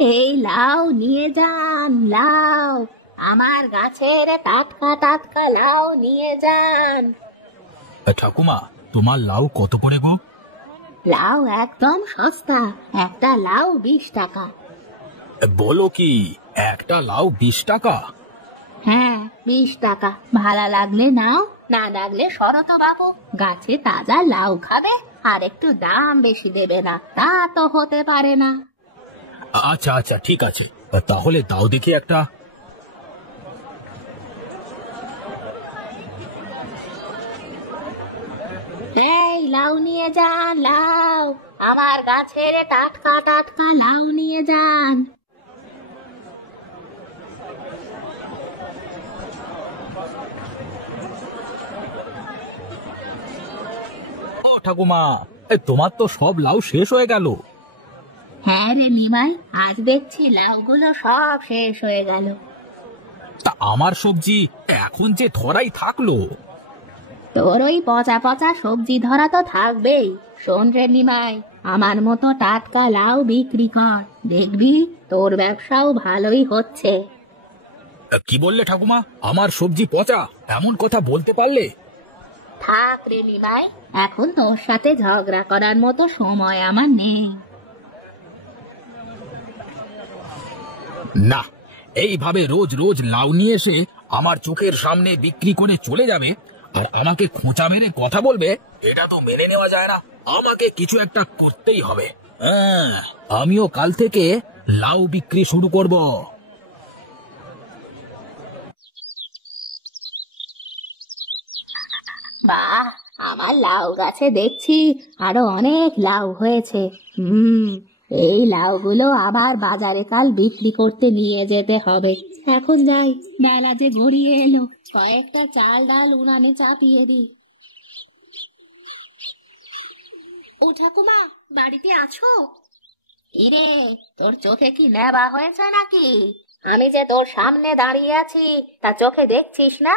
এই লাউ নিয়ে যান, লাউ আমার গাছের টাটকা টাটকা লাউ নিয়ে যান। ঠাকুমা, তোমার লাউ কত করে গো? লাউ একদম সস্তা, একটা লাউ 20 টাকা। বলো কি, একটা লাউ 20 টাকা? হ্যাঁ 20 টাকা। ভালো লাগলে নাও, না লাগলে শরৎ বাবু, গাছে তাজা লাউ খাবে আর একটু দাম বেশি দেবে না, তা তো হতে পারে না। আচ্ছা আচ্ছা, ঠিক আছে, তাহলে দাও দেখি একটা। এই লাউ নিয়ে যান, লাউ আমার গাছের টাটকা টাটকা লাউ নিয়ে যান। ও ঠাকুমা, তোমার তো সব লাউ শেষ হয়ে গেল। হ্যাঁ রে নিমাই, আজ দেখছি লাউগুলো সব শেষ হয়ে গেল। তা আমার সবজি এখন যে ধরাই থাকলো। তোর ওই পচা পচা সবজি ধরা তো থাকবেই। শোন রে নিমাই, আমার মতো টাটকা লাউ বিক্রি কর, দেখবি তোর ব্যবসাও ভালোই হচ্ছে। কি বললে ঠাকুমা? আমার সবজি পচা? এমন কথা বলতে পারলে? থাক রে নিমাই, এখন তোর সাথে ঝগড়া করার মতো সময় আমার নেই। না, এইভাবে রোজ রোজ লাউ নিয়ে এসে আমার চোখের সামনে বিক্রি করে চলে যাবে আর আমাকে খোঁচা মেরে কথা বলবে, এটা তো মেনে নেওয়া যায় না। আমাকে কিছু একটা করতেই হবে। হ্যাঁ, আমিও কাল থেকে লাউ বিক্রি শুরু করব। বাহ, আমার লাউ গাছে দেখছি আরো অনেক লাউ হয়েছে। এই লাউগুলো আবার বাজারে কাল বিক্রি করতে নিয়ে যেতে হবে। এখন যাই, বেলা যে গড়িয়ে এলো, কয়েকটা চাল ডাল উনানে চাপিয়ে দি। ও ঠাকুমা, বাড়িতে আছো? এরে, তোর চোখে কি নেবা হয়েছে নাকি? আমি যে তোর সামনে দাঁড়িয়ে আছি, তা চোখে দেখছিস না?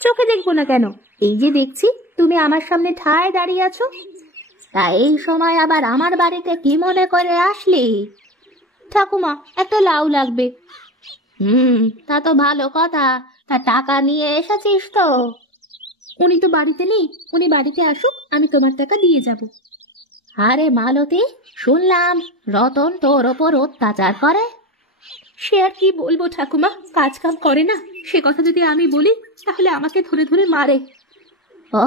চোখে দেখবো না কেন, এই যে দেখছি তুমি আমার সামনে ঠায় দাঁড়িয়ে আছো। তা এই সময় আবার আমার বাড়িতে কি মনে করে আসলি? ঠাকুমা, একটা লাউ লাগবে। তা তো ভালো কথা। তা টাকা নিয়ে এসেছিস তো? উনি তো বাড়িতে নেই, উনি বাড়িতে আসুক, আমি তোমার টাকা দিয়ে যাব। আরে মালতী, শুনলাম রতন তোর ওপর অত্যাচার করে। সে আর কি বলবো ঠাকুমা, কাজ কাম করে না। সে কথা যদি আমি বলি তাহলে আমাকে ধরে ধরে মারে। ও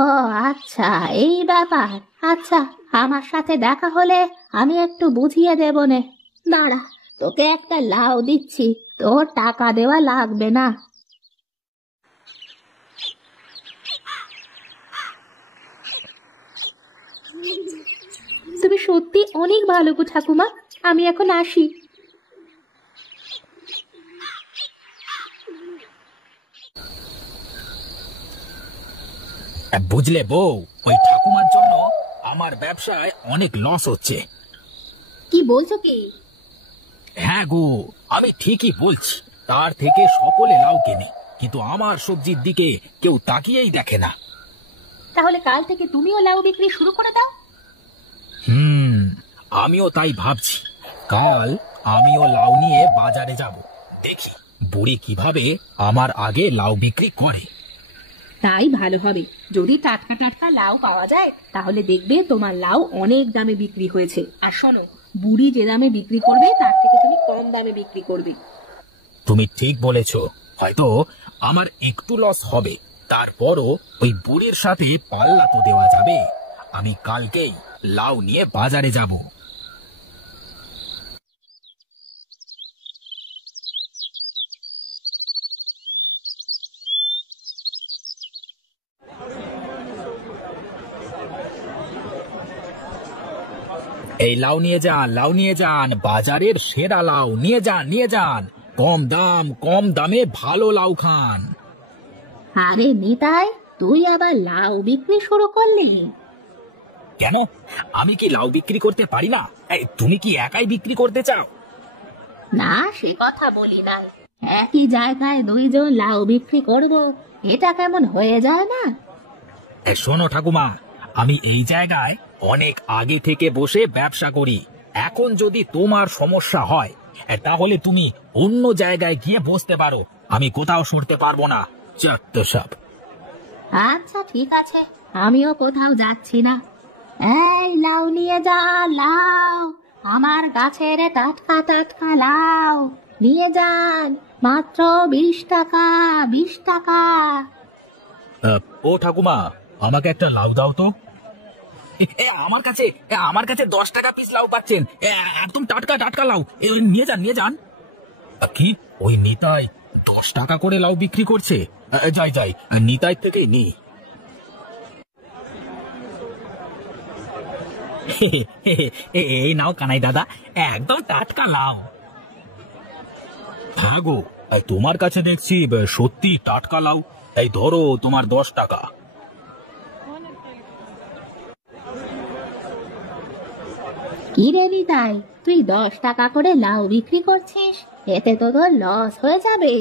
আচ্ছা, এই ব্যাপার। আচ্ছা, আমার সাথে দেখা হলে আমি একটু বুঝিয়ে দেব নে। দাঁড়া, তোকে একটা লাউ দিচ্ছি, তোর টাকা দেওয়া লাগবে না। তুমি সত্যি অনেক ভালো গো ঠাকুমা, আমি এখন আসি। বুঝলে বউ, ওই ঠাকুমার জন্য আমার ব্যবসায় অনেক লস হচ্ছে। কি বলছো কি? হ্যাঁ গো, আমি ঠিকই বলছি। তার থেকে সকলে লাউ কেনে, কিন্তু আমার সবজির দিকে কেউ তাকিয়েই দেখে না। তাহলে কাল থেকে তুমিও লাউ বিক্রি শুরু করে দাও। আমিও তাই ভাবছি। কাল আমিও লাউ নিয়ে বাজারে যাব, দেখি বুড়ি কিভাবে আমার আগে লাউ বিক্রি করে। তাই ভালো হবে। যদি টাটকা টাটকা লাউ পাওয়া যায় তাহলে দেখবে তোমার লাউ অনেক দামে বিক্রি হয়েছে। আর শোনো, বুড়ি যে দামে বিক্রি করবে তার থেকে তুমি কম দামে বিক্রি করবে। তুমি ঠিক বলেছ। হয়তো আমার একটু লস হবে, তারপরও ওই বুড়ির সাথে পাল্লা তো দেওয়া যাবে। আমি কালকেই লাউ নিয়ে বাজারে যাব। এই লাউ নিয়ে যান, লাউ নিয়ে যান, বাজারের সেরা লাউ নিয়ে যান, নিয়ে যান। কম দাম, কম দামে ভালো লাউ খান। আরে নিতাই, তুই আবার লাউ বিক্রি শুরু করলি? কেন, আমি কি লাউ বিক্রি করতে পারি না? তুমি কি একাই বিক্রি করতে চাও? না, সে কথা বলি নাই। একই জায়গায় দুইজন লাউ বিক্রি করব, এটা কেমন হয়ে যায় না? শোনো ঠাকুমা, আমি এই জায়গায় অনেক আগে থেকে বসে ব্যবসা করি। এখন যদি তোমার সমস্যা হয় তাহলে তুমি অন্য জায়গায় গিয়ে বসতে পারো, আমি কোথাও সরতে পারবো না। যত সব। আচ্ছা ঠিক আছে, আমিও কোথাও যাচ্ছি না। এই লাউ নিয়ে যা, লাউ, আমার গাছের টাটকা টাটকা লাউ নিয়ে যান, মাত্র 20 টাকা, 20 টাকা। ও ঠাকুমা, আমাকে একটা লাউ দাও তো। আমার কাছে 10 টাকা পিস লাউ পাচ্ছেন, একদম টাটকা টাটকা লাউ, নিয়ে যান নিয়ে যান। কি ওই নিতাই 10 টাকা করে লাউ বিক্রি করছে? যাই যাই, নিতাই থেকেই নি। এই নাও কানাই দাদা, একদম টাটকা লাউ। হ্যাঁ গো, তোমার কাছে দেখছি সত্যি টাটকা লাউ। এই ধরো তোমার 10 টাকা। কি রে নিতাই, তুই 10 টাকা করে লাউ বিক্রি করছিস? এতে তো তোর লস হয়ে যাবে।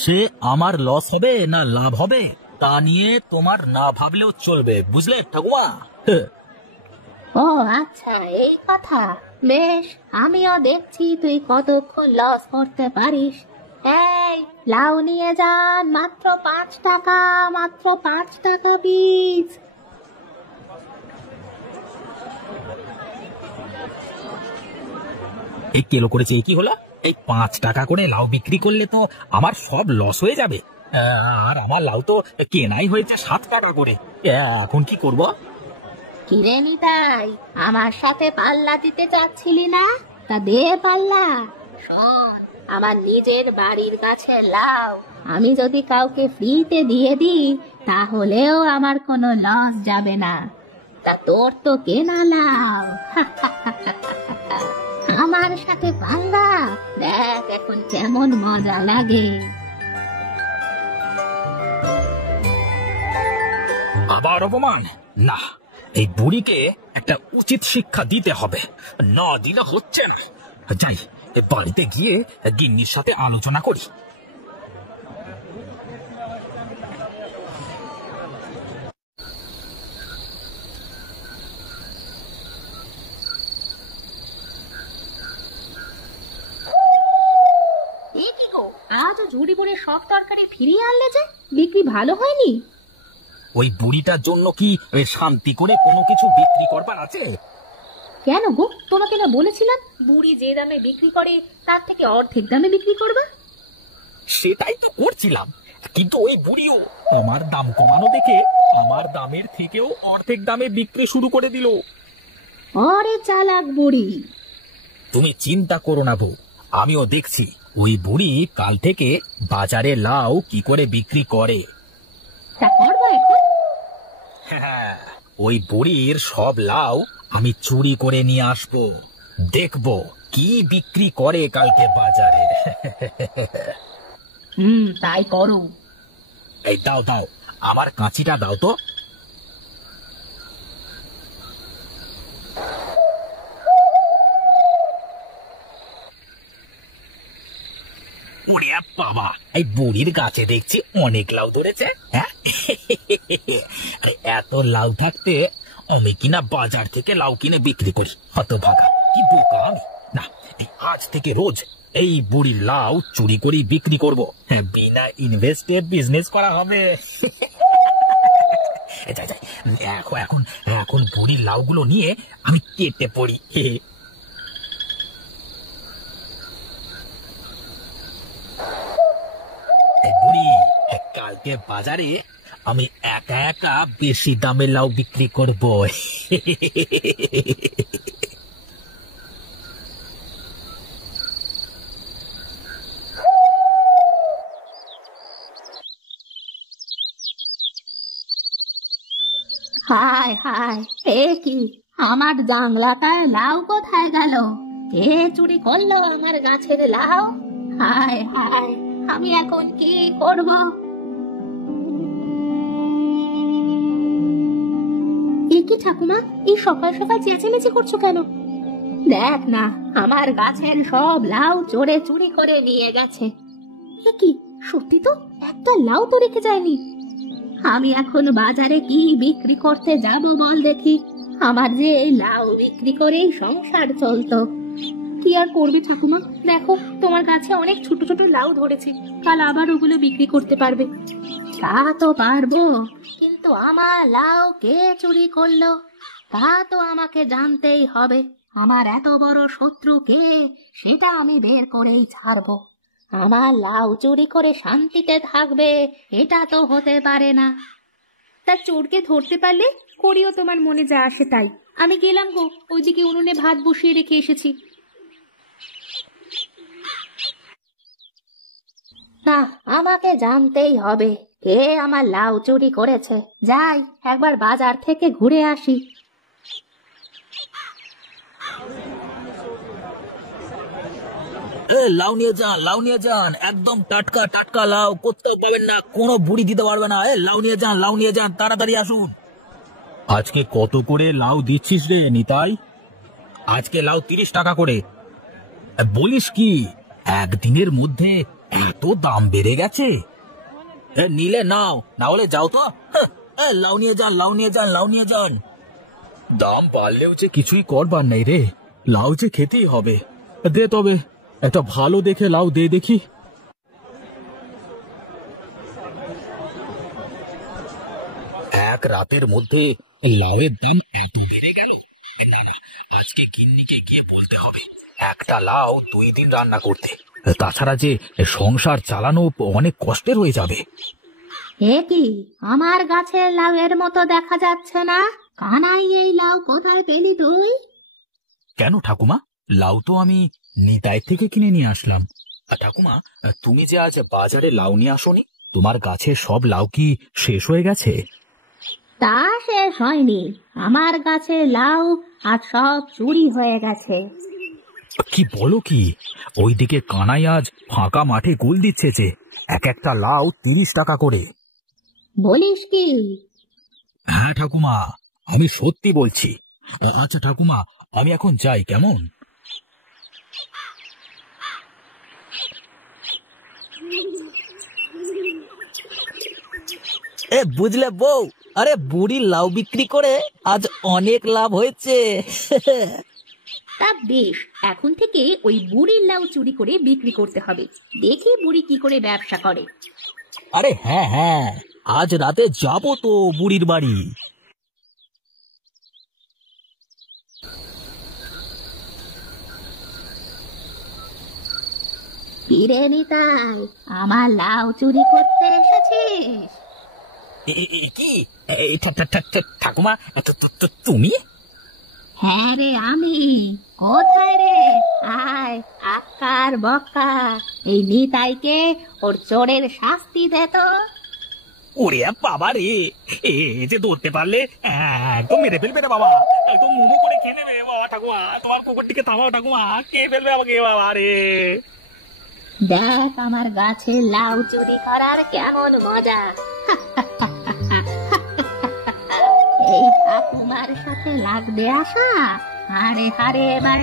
সে আমার লস হবে না লাভ হবে তা নিয়ে তোমার না ভাবলেও চলবে, বুঝলে ঠাকুমা? ও আচ্ছা, এই কথা। বেশ, আমিও দেখছি তুই কতক্ষণ লস করতে পারিস। এই লাউ নিয়ে যান, মাত্র 5 টাকা, মাত্র 5 টাকা পিস। এই কেলো করেছে, কি হলো? এই 5 টাকা করে লাউ বিক্রি করলে তো আমার সব লস হয়ে যাবে। আর আমার লাউ তো কেনাই হয়েছে 7 টাকা করে। এখন কি করব? কিরে নিতাই, আমার সাথে পাল্লা দিতে চাচ্ছিলি না? তা দে পাল্লা। শোন, আমার নিজের বাড়ির কাছে লাউ আমি যদি কাউকে ফ্রিতে দিয়ে দিই, তাহলেও আমার কোনো লস যাবে না। তা তোর তো কেনা লাউ। আমার সাথে পাল্লা, দেখ এখন কেমন মজা লাগে। আবার অপমান? না, এই বুড়িকে একটা উচিত শিক্ষা দিতে হবে, না দিলে হচ্ছে না। যাই, বাড়িতে গিয়ে গিন্নির সাথে আলোচনা করি। আজ ঝুড়ি ভরে সব তরকারি ফিরিয়ে আনলে যে, বিক্রি ভালো হয়নি? ওই বুড়িটার জন্য কি শান্তি করে কোনো কিছু বিক্রি করবার আছে? কেন গো, তোমাকে না বলেছিলাম বুড়ি যে দামে বিক্রি করে তার থেকে অর্ধেক দামে বিক্রি করবে? সেটাই তো করছিলাম, কিন্তু ওই বুড়িও আমার দাম কমানো দেখে আমার দামের থেকেও অর্ধেক দামে বিক্রি শুরু করে দিল। আরে চালাক বুড়ি। তুমি চিন্তা করো না বউ, আমিও দেখছি ওই বুড়ি কাল থেকে বাজারে লাউ কি করে বিক্রি করে। তা করবো এখন? হ্যাঁ, ওই বুড়ির সব লাউ আমি চুরি করে নিয়ে আসবো, দেখবো কি বিক্রি করে কালকে বাজারে। তাই করো। এই দাও দাও, আমার কাঁচিটা দাও তো। ওরে বাবা, এই বুড়ির গাছে দেখছি অনেক লাউ ধরেছে। হ্যাঁ, আরে এত লাউ থাকতে আমি কিনা বাজার থেকে লাউ কিনে বিক্রি করি, হতভাগা, কি বোকা আমি। না, আজ থেকে রোজ এই বুড়ির লাউ চুরি করে বিক্রি করব। হ্যাঁ, বিনা ইনভেস্টে বিজনেস করা হবে। যাই যাই, এখন এখন বুড়ির লাউগুলো নিয়ে আমি কেটে পড়ি। বুড়ি, কালকে বাজারে আমি একা একা বেশি দামে লাউ বিক্রি করব। হায় হায়, এ কি, আমার জাংলাটায় লাউ কোথায় গেল? কে চুরি করলো আমার গাছের লাউ? হায় হায়, আমি এখন কি করব? এ কি ঠাকুমা, এই সকাল সকাল চেঁচামেচি করছো কেন? দেখ না, আমার গাছের সব লাউ চোরে চুরি করে নিয়ে গেছে। এ কি, সত্যি তো, একটা লাউ তো রেখে যায়নি। আমি এখন বাজারে কি বিক্রি করতে যাব বল দেখি? আমার যে এই লাউ বিক্রি করেই সংসার চলতো। কি আর করবে ঠাকুমা, দেখো তোমার কাছে অনেক ছোট ছোট লাউ ধরেছে, কাল আবার ওগুলো বিক্রি করতে পারবে। তা তো পারবো, কিন্তু আমার লাউ কে চুরি করলো তা তো আমাকে জানতেই হবে। আমার এত বড় শত্রু কে সেটা আমি বের করেই ছাড়বো। আমার লাউ চুরি করে শান্তিতে থাকবে এটা তো হতে পারে না। তা চোরকে ধরতে পারলে করিও তোমার মনে যা আসে তাই। আমি গেলাম গো, ওইদিকে উনুনে ভাত বসিয়ে রেখে এসেছি। না, আমাকে জানতেই হবে কে আমার লাউ চুরি করেছে। যাই একবার বাজার থেকে ঘুরে আসি। লাউ নিয়ে যান, লাউ নিয়ে যান, একদম টাটকা টাটকা লাউ, কোথাও পাবেন না, কোনো বুড়ি দিতে পারবে না। লাউ নিয়ে যান, লাউ নিয়ে যান, তাড়াতাড়ি আসুন। আজকে কত করে লাউ দিচ্ছিস রে নিতাই? আজকে লাউ 30 টাকা করে। বলিস কি, একদিনের মধ্যে এত দাম বেড়ে গেছে? নিলে নাও, না হলে যাও তো। লাউ নিয়ে যান, লাউ নিয়ে যান, লাউ নিয়ে যান। দাম বাড়লেও যে কিছুই করবার নেই রে, লাউ যে খেতেই হবে। দে তবে একটা ভালো দেখে লাউ দে দেখি। এক রাতের মধ্যে লাউয়ের দাম এত বেড়ে গেল। না না, আজকে গিন্নিকে গিয়ে বলতে হবে একটা লাউ 2 দিন রান্না করতে। তাছাড়া যে সংসার চালানো অনেক কষ্টের হয়ে যাবে। এ কি, আমার গাছের লাউ এর মতো দেখা যাচ্ছে না? কানাই, এই লাউ কোথায় পেলি তুই? কেন ঠাকুমা, লাউ তো আমি নিতাই থেকে কিনে নিয়ে আসলাম। ঠাকুমা, তুমি যে আজ বাজারে লাউ নিয়ে আসোনি, তোমার গাছের সব লাউ কি শেষ হয়ে গেছে? তা শেষ হয়নি, আমার গাছের লাউ আজ সব চুরি হয়ে গেছে। কি বলো কি? ওইদিকে কানাই আজ ফাঁকা মাঠে গোল দিচ্ছে যে এক একটা লাউ 30 টাকা করে। বলিস কি? হ্যাঁ ঠাকুমা, আমি সত্যি বলছি। আচ্ছা ঠাকুমা, আমি এখন যাই কেমন? বুঝলে বউ, আরে বুড়ি লাউ বিক্রি করে আজ অনেক লাভ হয়েছে। তা বেশ, এখন থেকে ওই বুড়ির লাউ চুরি করে বিক্রি করতে হবে। দেখি বুড়ি কি করে ব্যবসা করে। আরে হ্যাঁ হ্যাঁ, আজ রাতে যাবো তো বুড়ির বাড়ি। ফিরে নিতাই, আমার লাউ চুরি করতে এসেছিস? কি ঠাকুমা, তুমি? হ্যাঁ রে, আমি। কোথায় রে? আয়, আক্কার বক্কা, এই নিতাইকে ওর চোরের শাস্তি দে তো। ওরে বাবা রে, এ যে ধরতে পারলে একদম মেরে ফেলবে রে বাবা, একদম মুমু করে খেয়ে নেবে বাবা। ঠাকুমা, তোমার কুকুরটিকে থামাও ঠাকুমা, খেয়ে ফেলবে আমাকে বাবা রে। দেখ আমার গাছের লাউ চুরি করার কেমন মজা। এই ঠাকুমার সাথে লাগবে আশা? হারে হারে এবার